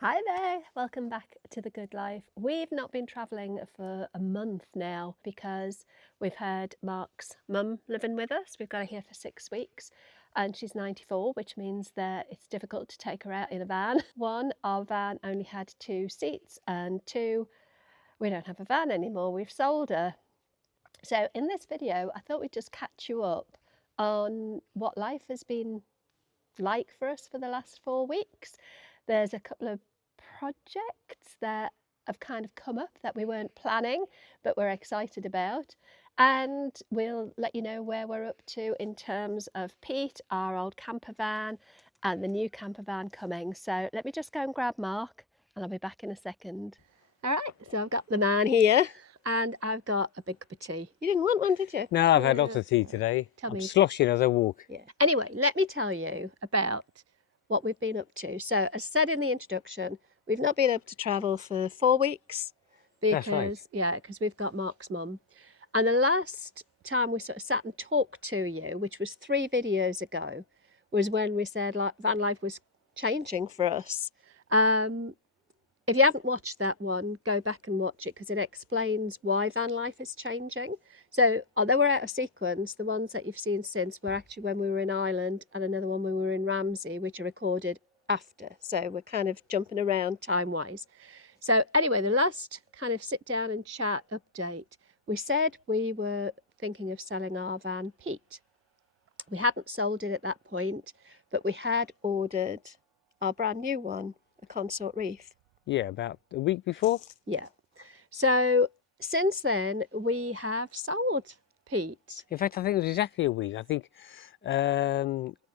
Hi there, welcome back to The Good Life. We've not been travelling for a month now because we've had Mark's mum living with us. We've got her here for 6 weeks and she's 94, which means that it's difficult to take her out in a van. One, our van only had 2 seats, and 2, we don't have a van anymore, we've sold her. So in this video, I thought we'd just catch you up on what life has been like for us for the last 4 weeks. There's a couple of projects that have kind of come up that we weren't planning but we're excited about, and we'll let you know where we're up to in terms of Pete, our old camper van, and the new camper van coming. So let me just go and grab Mark and I'll be back in a second. All right, so I've got the man here and I've got a big cup of tea. You didn't want one, did you? No, I've had lots of tea today. Tell I'm me. sloshing as I walk. Yeah. Anyway, let me tell you about what we've been up to. So, as said in the introduction, we've not been able to travel for 4 weeks That's right. because we've got Mark's mum. And the last time we sort of sat and talked to you, which was 3 videos ago, was when we said like van life was changing for us. If you haven't watched that one, go back and watch it because it explains why van life is changing. So, although we're out of sequence, the ones that you've seen since were actually when we were in Ireland and another one when we were in Ramsey, which are recorded after. So, we're kind of jumping around time wise. So, anyway, the last kind of sit down and chat update, we said we were thinking of selling our van Pete. We hadn't sold it at that point, but we had ordered our brand new one, a Consort Reef. Yeah, about a week before. Yeah. So since then, we have sold Pete. In fact, I think it was exactly a week. I think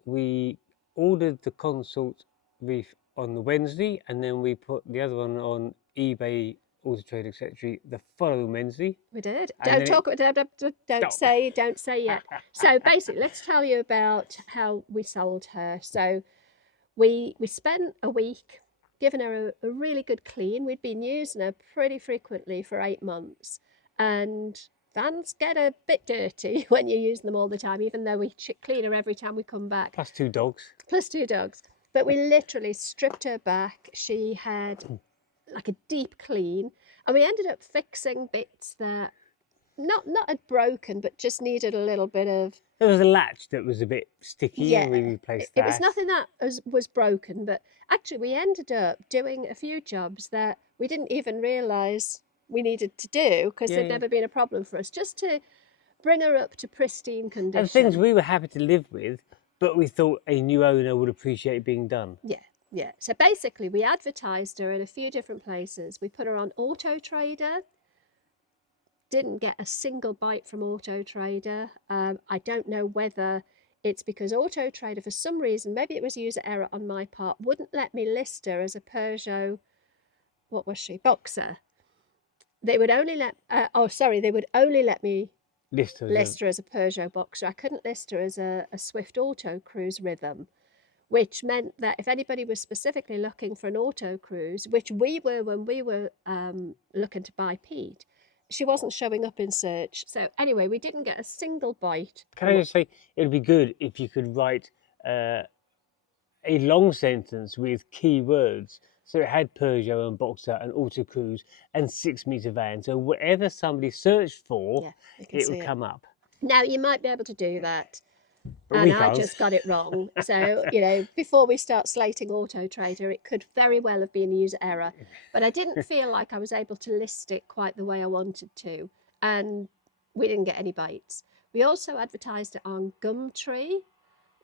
we ordered the Consort Reef on the Wednesday, and then we put the other one on eBay, Auto Trade, etc. the following Wednesday. We did. And Don't say yet. So basically, let's tell you about how we sold her. So we spent a week giving her a really good clean. We'd been using her pretty frequently for 8 months, and vans get a bit dirty when you're using them all the time, even though we clean her every time we come back. Plus 2 dogs. Plus 2 dogs. But we literally stripped her back. She had like a deep clean, and we ended up fixing bits that not had broken but just needed a little bit of. There was a latch that was a bit sticky, Yeah, and we replaced it that. was nothing that was broken, but actually we ended up doing a few jobs that we didn't even realise we needed to do because they'd never been a problem for us, just to bring her up to pristine condition. And things we were happy to live with, but we thought a new owner would appreciate being done. Yeah. So basically, we advertised her in a few different places. We put her on Auto Trader. Didn't get a single bite from Auto Trader. I don't know whether it's because Auto Trader, for some reason, maybe it was user error on my part, wouldn't let me list her as a Peugeot, what was she, Boxer. They would only let, they would only let me list her as a Peugeot Boxer. I couldn't list her as a Swift Auto Cruise Rhythm, which meant that if anybody was specifically looking for an auto cruise, which we were when we were looking to buy Pete, she wasn't showing up in search. So anyway, we didn't get a single bite. Can I just say, it would be good if you could write a long sentence with keywords. So it had Peugeot and Boxer and Auto Cruise and 6-meter van. So whatever somebody searched for, it would come up. Now, you might be able to do that. But and I just got it wrong. So, before we start slating Auto Trader, it could very well have been a user error. But I didn't feel like I was able to list it quite the way I wanted to. And we didn't get any bites. We also advertised it on Gumtree.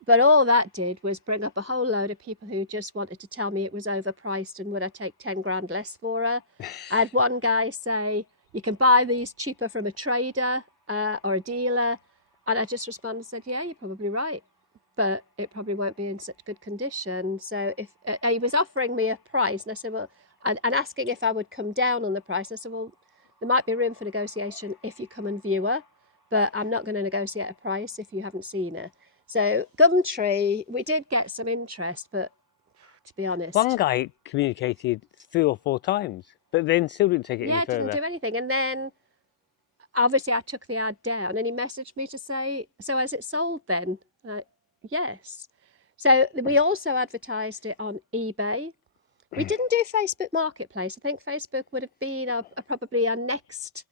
But all that did was bring up a whole load of people who just wanted to tell me it was overpriced and would I take 10 grand less for her. I had one guy say, you can buy these cheaper from a trader or a dealer. And I just responded and said, yeah, you're probably right, but it probably won't be in such good condition. So if he was offering me a price, and I said, well, and asking if I would come down on the price, I said, well, there might be room for negotiation if you come and view her, but I'm not going to negotiate a price if you haven't seen her. So Gumtree, we did get some interest, but to be honest, one guy communicated 3 or 4 times, but then still didn't take it any further. Yeah, didn't do anything. And then obviously I took the ad down and he messaged me to say, so has it sold then? Yes. So we also advertised it on eBay. We didn't do Facebook Marketplace. I think Facebook would have been probably our next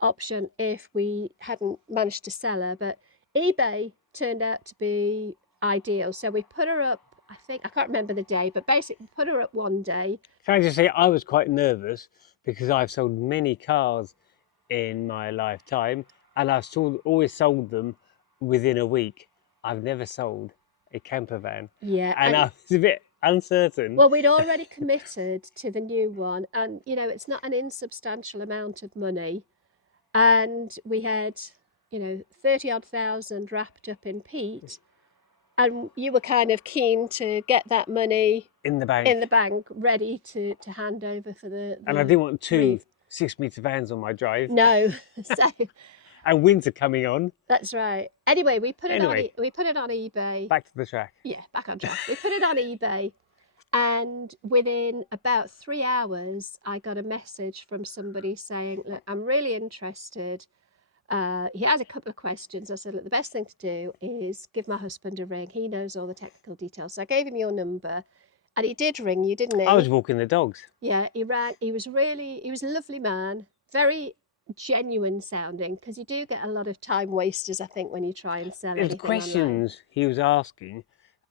option if we hadn't managed to sell her, but eBay turned out to be ideal. So we put her up, I can't remember the day, but basically put her up one day. Can I just say, I was quite nervous because I've sold many cars in my lifetime, and I've always sold them within a week. I've never sold a camper van. Yeah. And I was a bit uncertain. Well, we'd already committed to the new one, and it's not an insubstantial amount of money. And we had, 30 odd thousand wrapped up in peat. And you were kind of keen to get that money in the bank, ready to hand over for the and I didn't want two 6-metre vans on my drive. No. So and winter coming on. That's right. Anyway, we put it on eBay. Back to the track. Yeah, back on track. We put it on eBay, and within about 3 hours, I got a message from somebody saying, "Look, I'm really interested." He had a couple of questions. I said, "Look, the best thing to do is give my husband a ring. He knows all the technical details." So I gave him your number, and he did ring you, didn't he? I was walking the dogs. Yeah, he rang. He was a lovely man, very genuine sounding, because you do get a lot of time wasters, I think, when you try and sell anything the questions online. He was asking,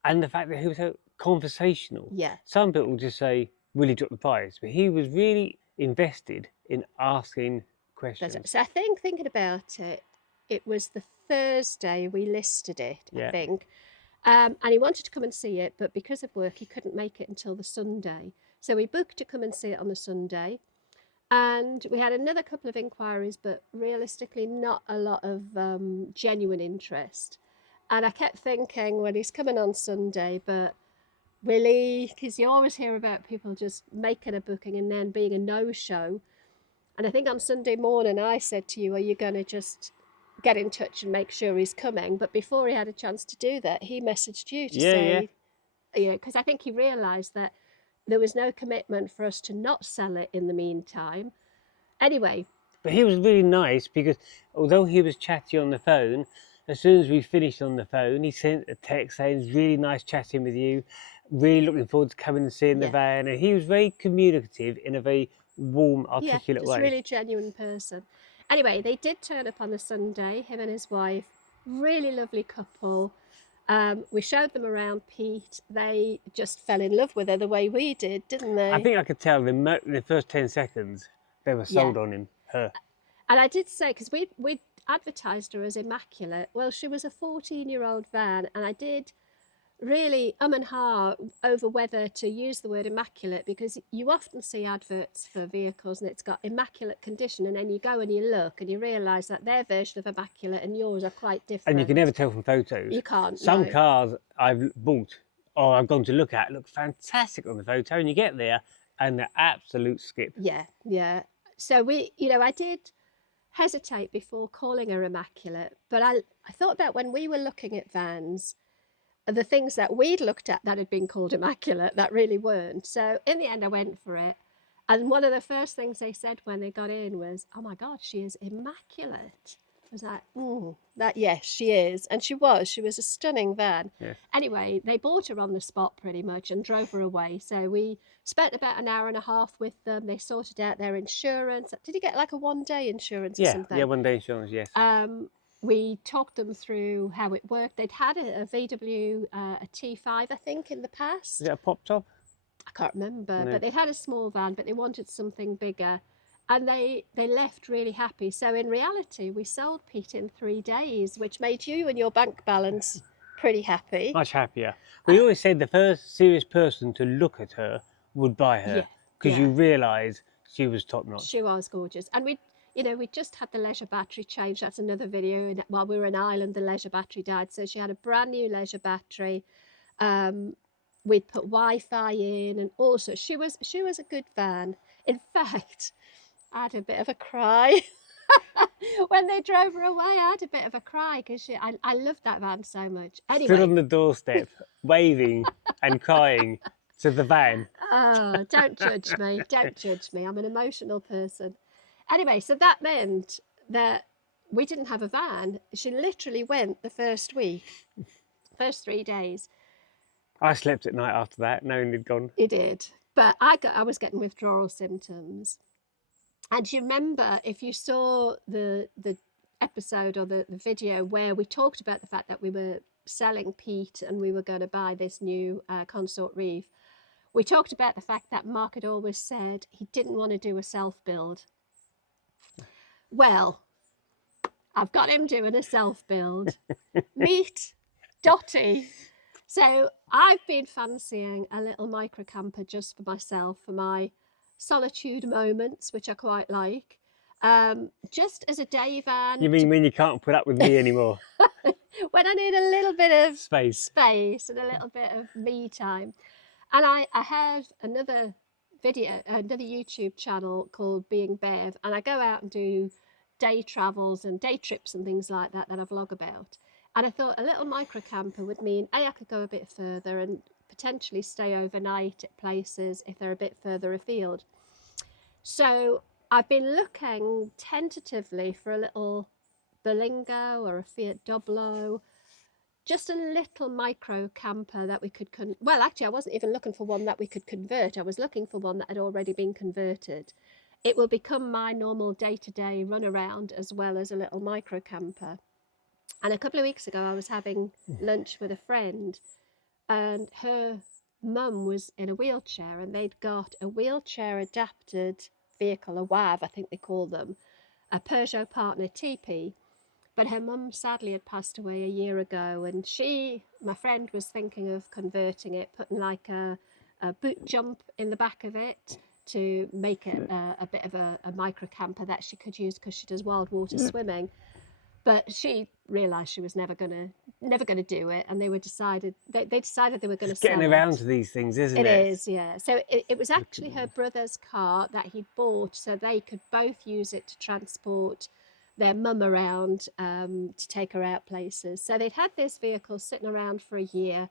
and the fact that he was so conversational. Yeah. Some people just say, "Will you drop the price?" But he was really invested in asking questions. So I think, thinking about it, it was the Thursday we listed it, I think. And he wanted to come and see it, but because of work, he couldn't make it until the Sunday. So we booked to come and see it on the Sunday. And we had another couple of inquiries, but realistically not a lot of genuine interest. And I kept thinking, well, he's coming on Sunday, but will he? Because you always hear about people just making a booking and then being a no-show. And I think on Sunday morning I said to you, are you going to just get in touch and make sure he's coming? But before he had a chance to do that, he messaged you to say, because I think he realised that there was no commitment for us to not sell it in the meantime. Anyway. But he was really nice, because although he was chatty on the phone, as soon as we finished on the phone, he sent a text saying, "It's really nice chatting with you. Really looking forward to coming and seeing the van." And he was very communicative in a very warm, articulate way. Yeah, just really genuine person. Anyway, they did turn up on the Sunday, him and his wife. Really lovely couple. We showed them around Pete. They just fell in love with her the way we did, didn't they? I think I could tell in the first 10 seconds they were sold on him, her. And I did say, because we advertised her as immaculate. Well, she was a 14-year-old van, and I did really and ha over whether to use the word immaculate, because you often see adverts for vehicles and it's got immaculate condition, and then you go and you look and you realise that their version of immaculate and yours are quite different. And you can never tell from photos. You can't. Some cars I've bought or I've gone to look at look fantastic on the photo, and you get there and they're absolute skip. Yeah. So I did hesitate before calling her immaculate, but I thought about when we were looking at vans, the things that we'd looked at that had been called immaculate that really weren't. So in the end, I went for it. And one of the first things they said when they got in was, "Oh my God, she is immaculate." I was like, yes, she is. And she was a stunning van. Yes. Anyway, they bought her on the spot pretty much and drove her away. So we spent about an hour and a half with them. They sorted out their insurance. Did you get like a one-day insurance or something? Yeah, one-day insurance, yes. We talked them through how it worked. They'd had a VW, a T5, I think, in the past. Is it a pop top? I can't remember, No. but they'd had a small van, but they wanted something bigger. And they left really happy. So in reality, we sold Pete in 3 days, which made you and your bank balance pretty happy. Much happier. We always said the first serious person to look at her would buy her, because you realise she was top notch. She was gorgeous. And we just had the leisure battery changed. That's another video. And while we were in Ireland, the leisure battery died. So she had a brand new leisure battery. We'd put Wi-Fi in, and also she was a good van. In fact, I had a bit of a cry when they drove her away. I had a bit of a cry because I loved that van so much. Anyway, stood on the doorstep, waving and crying to the van. Oh, don't judge me. Don't judge me. I'm an emotional person. Anyway, so that meant that we didn't have a van. She literally went the first 3 days. I slept at night after that, knowing they'd gone. You did. But I was getting withdrawal symptoms. And you remember, if you saw the episode or the video where we talked about the fact that we were selling peat and we were going to buy this new Consort Reef, we talked about the fact that Mark had always said he didn't want to do a self-build. Well, I've got him doing a self-build. Meet Dottie. So I've been fancying a little micro camper just for myself, for my solitude moments, which I quite like. Just as a day van. You mean when you can't put up with me anymore? When I need a little bit of space and a little bit of me time. And I have another YouTube channel called Being Bev, and I go out and do day travels and day trips and things like that I vlog about. And I thought a little micro camper would mean I could go a bit further and potentially stay overnight at places if they're a bit further afield. So I've been looking tentatively for a little Berlingo or a Fiat Doblo, just a little micro camper that we could well, actually I wasn't even looking for one that we could convert. I was looking for one that had already been converted. It will become my normal day-to-day run around as well as a little micro camper. And a couple of weeks ago I was having lunch with a friend, and her mum was in a wheelchair, and they'd got a wheelchair adapted vehicle, a WAV I think they call them, a Peugeot Partner TP. But her mum sadly had passed away a year ago, and my friend was thinking of converting it, putting like a boot jump in the back of it to make it a bit of a micro camper that she could use because she does wild water swimming. But she realised she was never gonna do it, and they decided they were going to sell it. Getting around to these things, isn't it? It is, yeah. So it was actually her brother's car that he'd bought, so they could both use it to transport their mum around, to take her out places. So they'd had this vehicle sitting around for a year.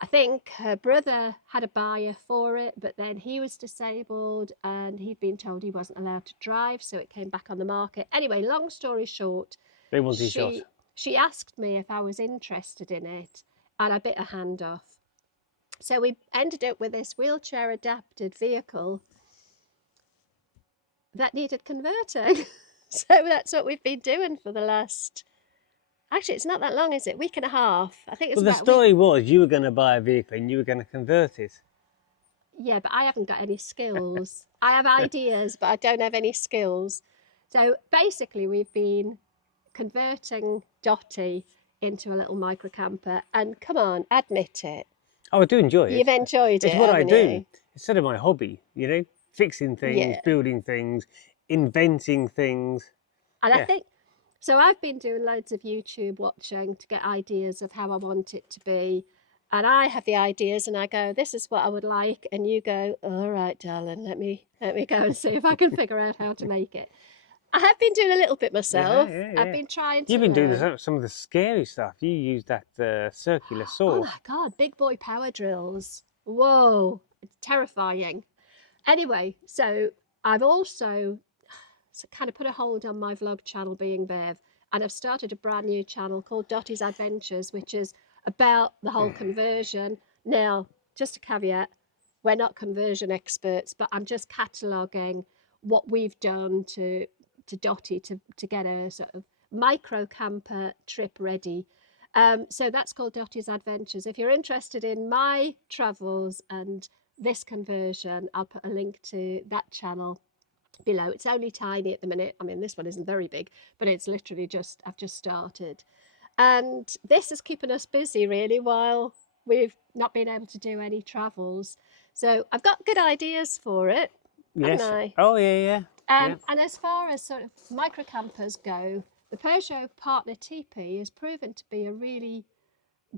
I think her brother had a buyer for it, but then he was disabled and he'd been told he wasn't allowed to drive, so it came back on the market. Anyway, long story short, they wanted shot. She asked me if I was interested in it, and I bit her hand off. So we ended up with this wheelchair adapted vehicle that needed converting. So that's what we've been doing for the last, actually it's not that long, is it? Week and a half. I think it's Well, the story was you were going to buy a vehicle and you were going to convert it. Yeah, but I haven't got any skills. I have ideas, but I don't have any skills. So basically we've been converting Dottie into a little micro camper, and come on, admit it. Oh, I do enjoy it. You've enjoyed it. It's what I do. You? It's sort of my hobby, you know, fixing things, building things, inventing things. And I think, so I've been doing loads of YouTube watching to get ideas of how I want it to be. And I have the ideas and I go, this is what I would like. And you go, all right, darling, let me go and see if I can figure out how to make it. I have been doing a little bit myself. I've been trying to. You've been doing some of the scary stuff. You used that circular saw. Oh my God, big boy power drills. Whoa, it's terrifying. Anyway, so I've also kind of put a hold on my vlog channel, Being Bev, and I've started a brand new channel called Dottie's Adventures, which is about the whole conversion. Now, just a caveat, we're not conversion experts, but I'm just cataloguing what we've done to Dottie to get a sort of micro camper trip ready. So that's called Dottie's Adventures. If you're interested in my travels and this conversion, I'll put a link to that channel below. It's only tiny at the minute. I mean, this one isn't very big, but it's literally I've just started. And this is keeping us busy really while we've not been able to do any travels. So I've got good ideas for it, haven't I? Oh, yeah. And as far as sort of micro campers go, the Peugeot Partner TP has proven to be a really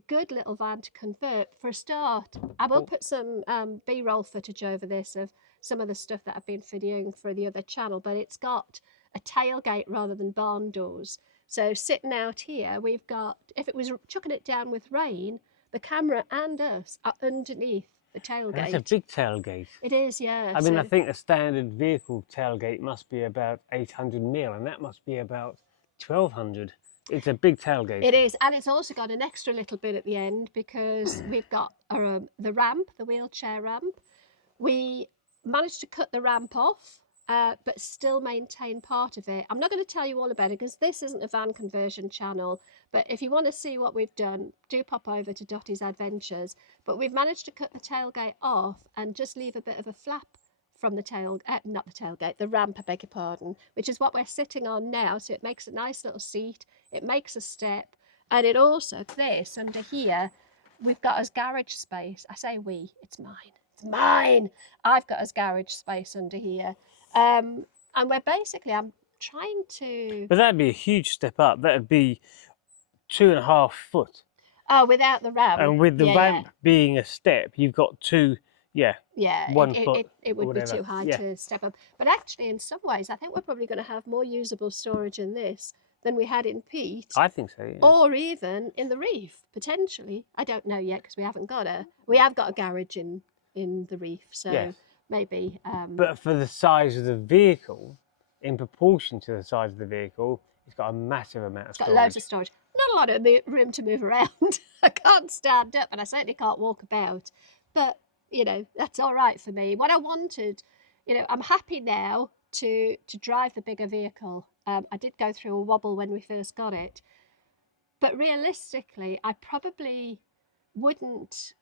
good little van to convert. For a start, I will put some B-roll footage over this of some of the stuff that I've been videoing for the other channel, but it's got a tailgate rather than barn doors. So sitting out here, we've got, if it was chucking it down with rain, the camera and us are underneath the tailgate. That's a big tailgate. It is, yeah. I mean, I think a standard vehicle tailgate must be about 800 mil, and that must be about 1200. It's a big tailgate. It is, and it's also got an extra little bit at the end because we've got the ramp, the wheelchair ramp, We managed to cut the ramp off, but still maintain part of it. I'm not going to tell you all about it because this isn't a van conversion channel, but if you want to see what we've done, do pop over to Dottie's Adventures. But we've managed to cut the tailgate off and just leave a bit of a flap from the not the tailgate, the ramp, I beg your pardon, which is what we're sitting on now. So it makes a nice little seat, it makes a step, and it also, this under here, we've got as garage space. I say we, it's mine. It's mine. I've got as garage space under here. And we're basically, I'm trying to... But that'd be a huge step up. That'd be 2.5 foot. Oh, without the ramp. And with the ramp being a step, you've got two, yeah, 1 foot. It would be too high to step up. But actually, in some ways, I think we're probably going to have more usable storage in this than we had in Pete. I think so, yeah. Or even in the Reef, potentially. I don't know yet because we haven't got we have got a garage in the Reef, so maybe. But for the size of the vehicle, in proportion to the size of the vehicle, it's got a massive amount of storage. It's got loads of storage. Not a lot of room to move around. I can't stand up and I certainly can't walk about. But, you know, that's all right for me. What I wanted, you know, I'm happy now to drive the bigger vehicle. I did go through a wobble when we first got it. But realistically, I probably wouldn't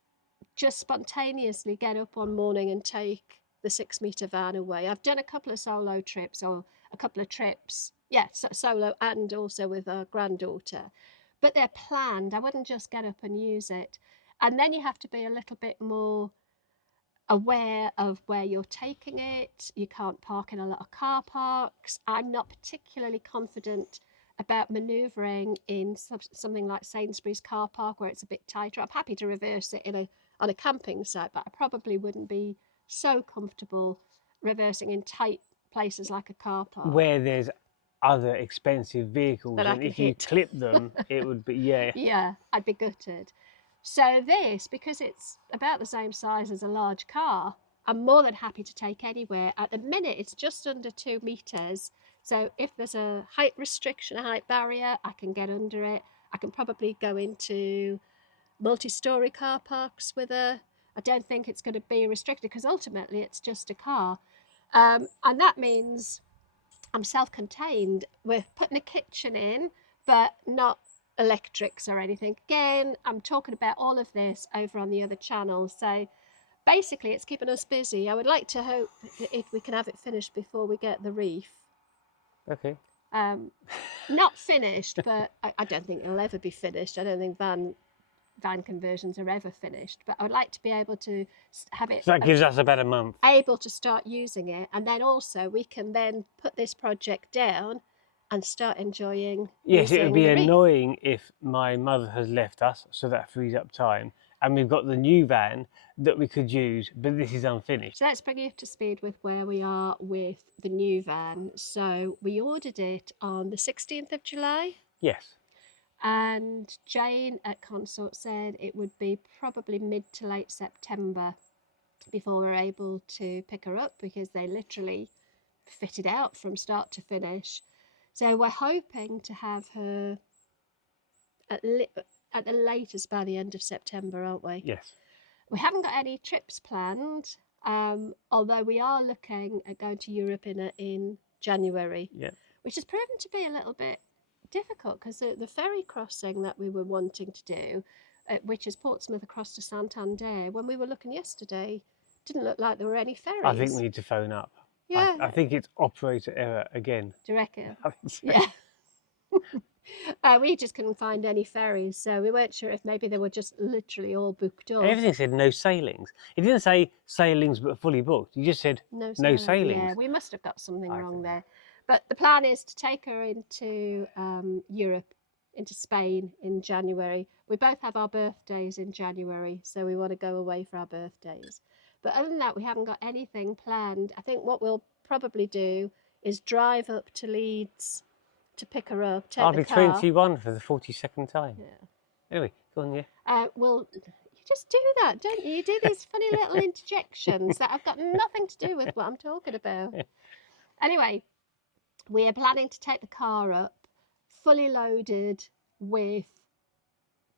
just spontaneously get up one morning and take the 6-metre van away. I've done a couple of solo trips or a couple of trips, solo and also with our granddaughter, but they're planned. I wouldn't just get up and use it. And then you have to be a little bit more aware of where you're taking it. You can't park in a lot of car parks. I'm not particularly confident about manoeuvring in something like Sainsbury's car park where it's a bit tighter. I'm happy to reverse it on a camping site, but I probably wouldn't be so comfortable reversing in tight places like a car park. Where there's other expensive vehicles, and if you clip them, it would be, Yeah, I'd be gutted. So this, because it's about the same size as a large car, I'm more than happy to take anywhere. At the minute, it's just under 2 metres. So if there's a height restriction, a height barrier, I can get under it. I can probably go into multi-storey car parks with her. I don't think it's going to be restricted because ultimately it's just a car. And that means I'm self-contained. We're putting a kitchen in, but not electrics or anything. Again, I'm talking about all of this over on the other channel. So basically it's keeping us busy. I would like to hope if we can have it finished before we get the Reef. Okay. Not finished, but I don't think it'll ever be finished. I don't think van conversions are ever finished, but I would like to be able to have it. So that gives us about a month. Able to start using it, and then also we can then put this project down and start enjoying. Yes, it would be annoying if my mother has left us, so that frees up time, and we've got the new van that we could use, but this is unfinished. So let's bring you up to speed with where we are with the new van. So we ordered it on the 16th of July. Yes. And Jane at Consort said it would be probably mid to late September before we're able to pick her up, because they literally fitted out from start to finish. So we're hoping to have her at the latest by the end of September, aren't we? Yes. We haven't got any trips planned, although we are looking at going to Europe in January, which has proven to be a little bit difficult because the ferry crossing that we were wanting to do, which is Portsmouth across to Santander, when we were looking yesterday, didn't look like there were any ferries. I think we need to phone up. Yeah. I think it's operator error again. Do you reckon? I think so. Yeah. We just couldn't find any ferries, so we weren't sure if maybe they were just literally all booked up. Everything said no sailings. It didn't say sailings but fully booked. You just said no sailings. Yeah, we must have got something wrong there. But the plan is to take her into Europe, into Spain in January. We both have our birthdays in January, so we want to go away for our birthdays. But other than that, we haven't got anything planned. I think what we'll probably do is drive up to Leeds to pick her up, take I'll the be car. 21 for the 42nd time. Yeah. Anyway, go on, You just do that, don't you? You do these funny little interjections that have got nothing to do with what I'm talking about. Anyway, we are planning to take the car up fully loaded with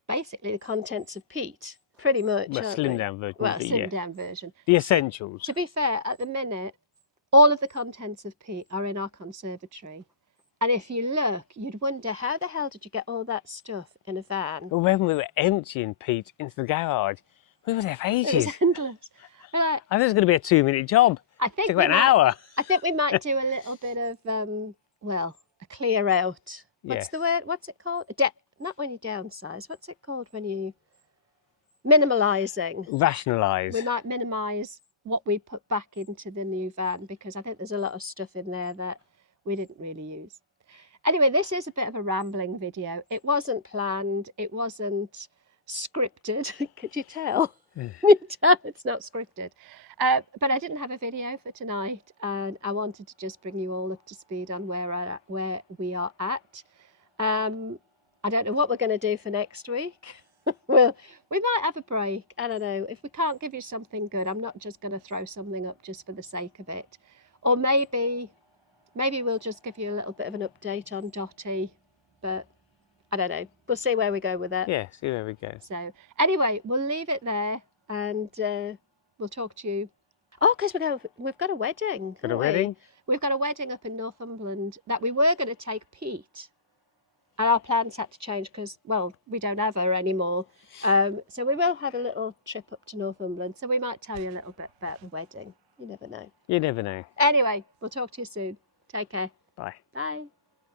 basically the contents of Pete. pretty much, Well, aren't slim they? down version. Well, But slim yeah, down version. the essentials. To be fair, at the minute, all of the contents of peat are in our conservatory. And if you look, you'd wonder, how the hell did you get all that stuff in a van? But when we were emptying peat into the garage, we were there for It was ages. endless. We're like, I think it's going to be a 2-minute job. I think Took we about an might, hour. I think we might do a little bit of, well, a clear out. What's Yes. the word? What's it called? Not when you downsize. What's it called when you minimalising? Rationalise. We might minimise what we put back into the new van, because I think there's a lot of stuff in there that we didn't really use. Anyway, this is a bit of a rambling video. It wasn't planned. It wasn't scripted. Could you tell? You tell it's not scripted. But I didn't have a video for tonight, and I wanted to just bring you all up to speed on where we are at. I don't know what we're going to do for next week. Well, we might have a break. I don't know. If we can't give you something good, I'm not just going to throw something up just for the sake of it. Or maybe we'll just give you a little bit of an update on Dottie, but I don't know. We'll see where we go with it. Yeah, see where we go. So anyway, we'll leave it there, and we'll talk to you. Oh, because we've got a wedding. Got a wedding? We've got a wedding up in Northumberland that we were going to take Pete, and our plans had to change because, well, we don't have her anymore. So we will have a little trip up to Northumberland. So we might tell you a little bit about the wedding. You never know. You never know. Anyway, we'll talk to you soon. Take care. Bye. Bye.